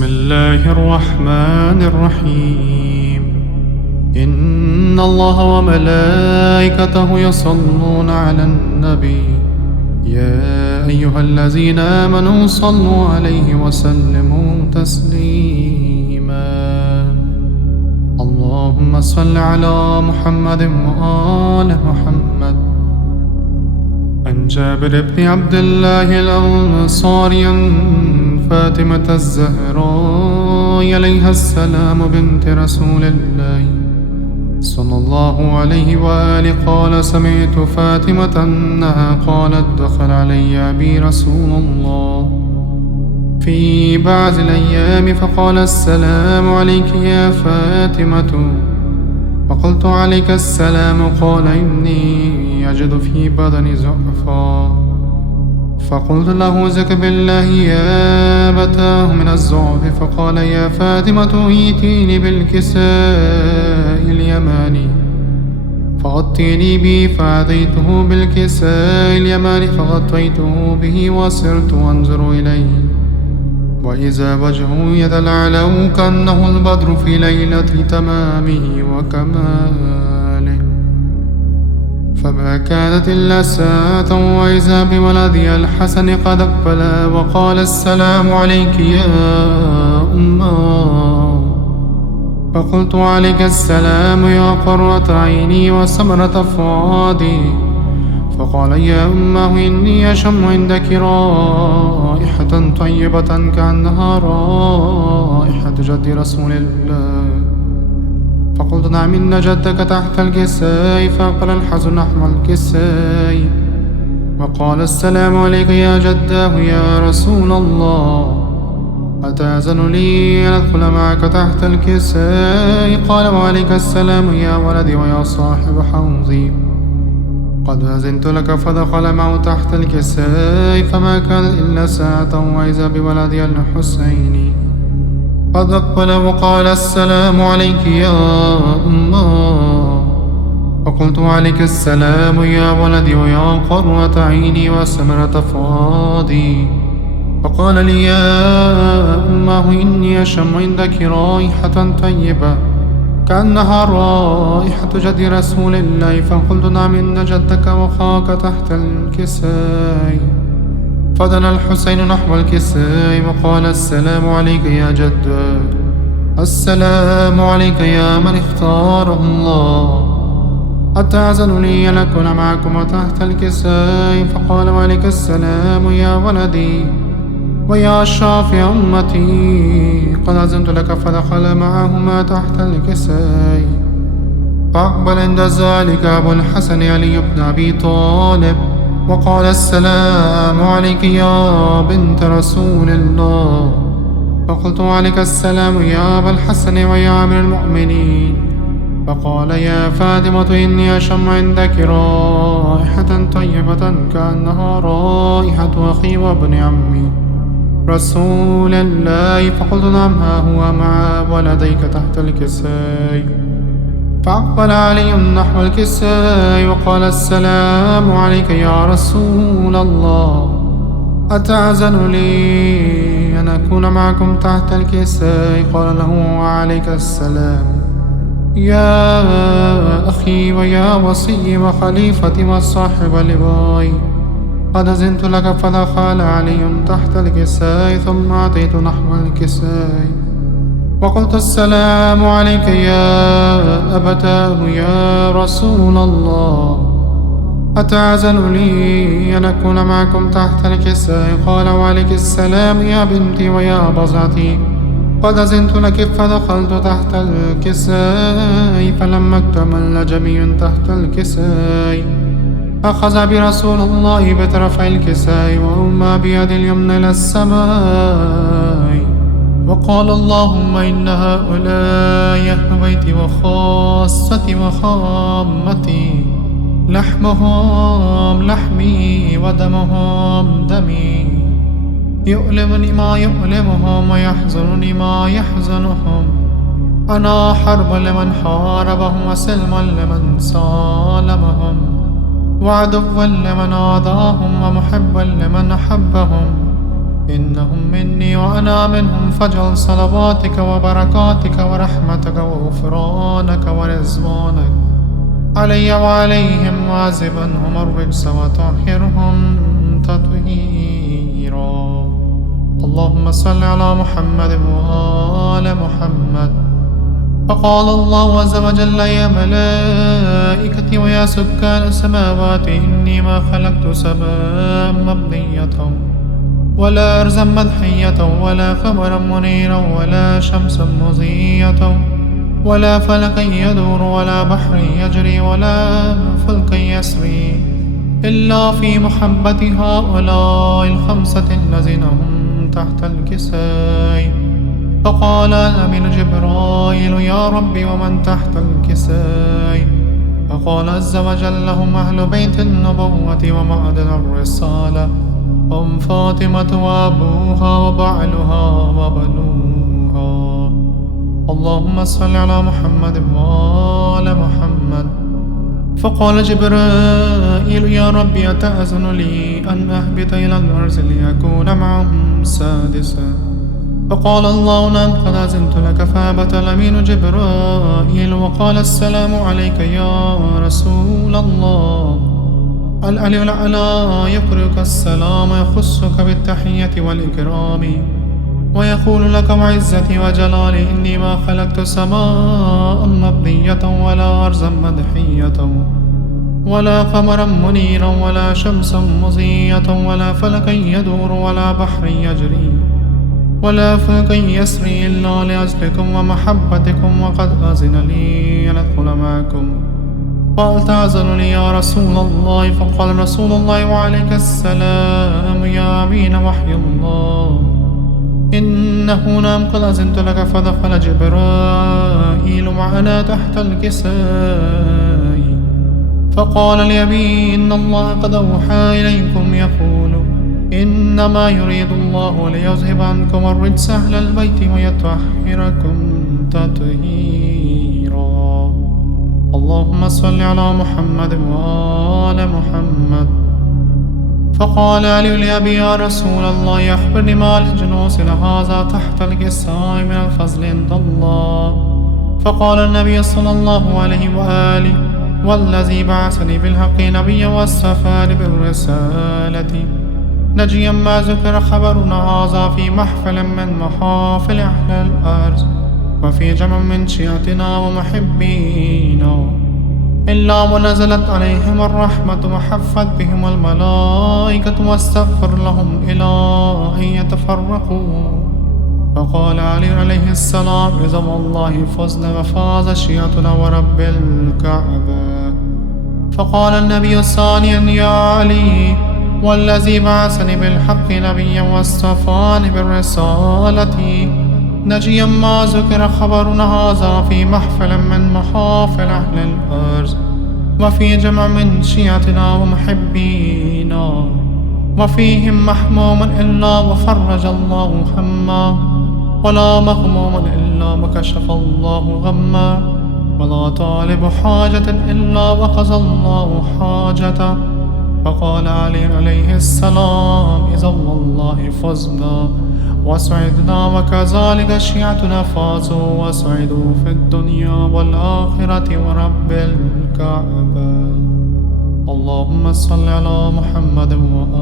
بسم الله الرحمن الرحيم. إن الله وملائكته يصلون على النبي يا أيها الذين آمنوا صلوا عليه وسلموا تسليما. اللهم صل على محمد وآل محمد. عن جابر بن عبد الله الأنصاري فاطمة الزهراء عليها السلام بنت رسول الله صلى الله عليه وآله قال: سمعت فاطمة أنها قالت: دخل علي أبي رسول الله في بعض الأيام فقال: السلام عليك يا فاطمة. فقلت: عليك السلام. قال: إني أجد في بدني ضعفا. فقلت له: زك بالله يا أبتاه من الضعف. فقال: يا فاطمة ائتيني بالكساء اليماني فغطيني به. فأتيته بالكساء اليماني فغطيته به وصرت أنظر إليه وإذا وجهه يتلألأ كأنه البدر في ليلة تمامه وكماله. فما كانت إلا ساعة وإذا بولدي الحسن قد أقبل وقال: السلام عليك يا أمه. فقلت: عليك السلام يا قرة عيني وثمرة فؤادي. فقال: يا أمه إني أشم عندك رائحة طيبة كأنها رائحة جد رسول الله. فقلت: نعم إن جدك تحت الكساء. فأقبل الحزن نحو الكساء وقال: السلام عليك يا جداه يا رسول الله، أتأذن لي أن أدخل معك تحت الكساء؟ قال: وعليك السلام يا ولدي ويا صاحب حوضي، قد أذنت لك. فدخل معه تحت الكساء فما كان إلا ساعة وإذا بولدي الحسين قد أقبل وقال: السلام عليك يا أمه. فقلت: عليك السلام يا ولدي ويا قرة عيني وثمرة فؤادي. فقال لي: يا أمه إني أشم عندك رائحة طيبة كأنها رائحة جد رسول الله. فقلت: نعم إن جدك وخاك تحت الكساء. فدنا الحسين نحو الكساء وقال: السلام عليك يا جد، السلام عليك يا من اختاره الله، أتأذن لي أن أكون معكم تحت الكساء؟ فقال: وعليك السلام يا ولدي ويا شافي أمتي، قد أذنت لك. فدخل معهما تحت الكساء. فأقبل عند ذلك أبو الحسن علي بن أبي طالب وقال: السلام عليك يا بنت رسول الله. فقلت: عليك السلام يا أبا الحسن ويا أمير المؤمنين. فقال: يا فاطمة إني أشم عندك رائحة طيبة كأنها رائحة أخي وابن عمي رسول الله. فقلت: نعم ها هو مع ولديك تحت الكساء. فأقبل علي نحو الكساء وقال: السلام عليك يا رسول الله، أتأذن لي أن أكون معكم تحت الكساء؟ قال له: وعليك السلام يا أخي ويا وصي وخليفتي وصاحب لواي، قد أذنت لك. فدخل علي تحت الكساء ثم أتيت نحو الكساء وقلت: السلام عليك يا أبتاه يا رسول الله، أتأذن لي أن أكون معكم تحت الكساء؟ قال: وعليك السلام يا بنتي ويا بضعتي، قد أذنت لك. فدخلت تحت الكساء فلما اكتمل جميع تحت الكساء أخذ برسول الله بطرف الكساء وأما بيد اليمنى إلى السماء وقال: اللهم إن هؤلاء أهل بيتي وخاصتي وخامتي، لحمهم لحمي ودمهم دمي، يؤلمني ما يؤلمهم ويحزنني ما يحزنهم. أنا حرب لمن حاربهم وسلم لمن سالمهم وعدوا لمن عاداهم ومحبا لمن أحبهم. إنهم مني وأنا منهم، فاجعل صلواتك وبركاتك ورحمتك وغفرانك ورضوانك علي وعليهم، واعزب عنهم الرجس وطهرهم تطهيرا. اللهم صل على محمد وآل محمد. فقال الله عز وجل: يا ملائكتي ويا سكان السماوات، إني ما خلقت سماء مبنية ولا أرضا مدحية ولا قمرا منيرا ولا شمسا مضية ولا فلكا يدور ولا بحر يجري ولا فلك يسري إلا في محبة هؤلاء الخمسة الذين هم تحت الكساء. فقال الأمين جبرائيل: يا ربي ومن تحت الكساء؟ فقال عز وجل: هم أهل بيت النبوة ومعدن الرسالة، هم فاطمة وأبوها وبعلها وبنوها. اللهم صل على محمد وآل محمد. فقال جبرائيل: يا ربي أتأذن لي أن أهبط إلى الأرض لأكون معهم سادسا؟ فقال الله: نعم قد أذنت لك. فهبط الأمين جبرائيل وقال: السلام عليك يا رسول الله. العلي الأعلى يقرئك السلام ويخصك بالتحية والإكرام ويقول لك: وعزتي وجلالي إني ما خلقت سماء مبنية ولا أرضا مدحية ولا قمرا منيرا ولا شمسا مضية ولا فلكا يدور ولا بحر يجري ولا فلك يسري إلا لأجلكم ومحبتكم، وقد أذن لي أن أدخل معكم. قال: تأذن لي يا رسول الله. فقال رسول الله: وعليك السلام يا أمين وحي الله، إنه نعم قد أذنت لك. فدخل جبرائيل معنا تحت الكساء فقال لأبي: إن الله قد أوحى إليكم يقول: إنما يريد الله ليذهب عنكم الرجس أهل البيت ويطهركم تطهيرا. اللهم صل على محمد وآل محمد. فقال علي لأبي: يا رسول الله أخبرني ما الجلوس هذا تحت الكساء من الفضل عند الله. فقال النبي صلى الله عليه وآله: والذي بعثني بالحق نبيا واصطفاني بالرسالة نجيا ما ذكر خبرنا هذا في محفل من محافل أهل الأرض وفي جمع من شيعتنا ومحبينا إلا ونزلت عليهم الرحمة وحفت بهم الملائكة واستغفر لهم إلى أن يتفرقوا. فقال علي عليه السلام: إذا والله فزنا وفاز شيعتنا ورب الكعبة. فقال النبي ثانيا: يا علي والذي بعثني بالحق نبيا واصطفاني بالرسالة نجيا ما ذكر خبرنا هذا في محفل من محافل أهل الأرض وفي جمع من شيعتنا ومحبينا وفيهم محموم إلا وفرج الله هما ولا مغموم إلا وكشف الله غما ولا طالب حاجة إلا وقضى الله حاجته. فقال علي عليه السلام: إذا والله فزنا وسعدنا وكذلك شيعتنا فازوا وسعدوا في الدنيا والآخرة ورب الكعبة. اللهم صل على محمد وآله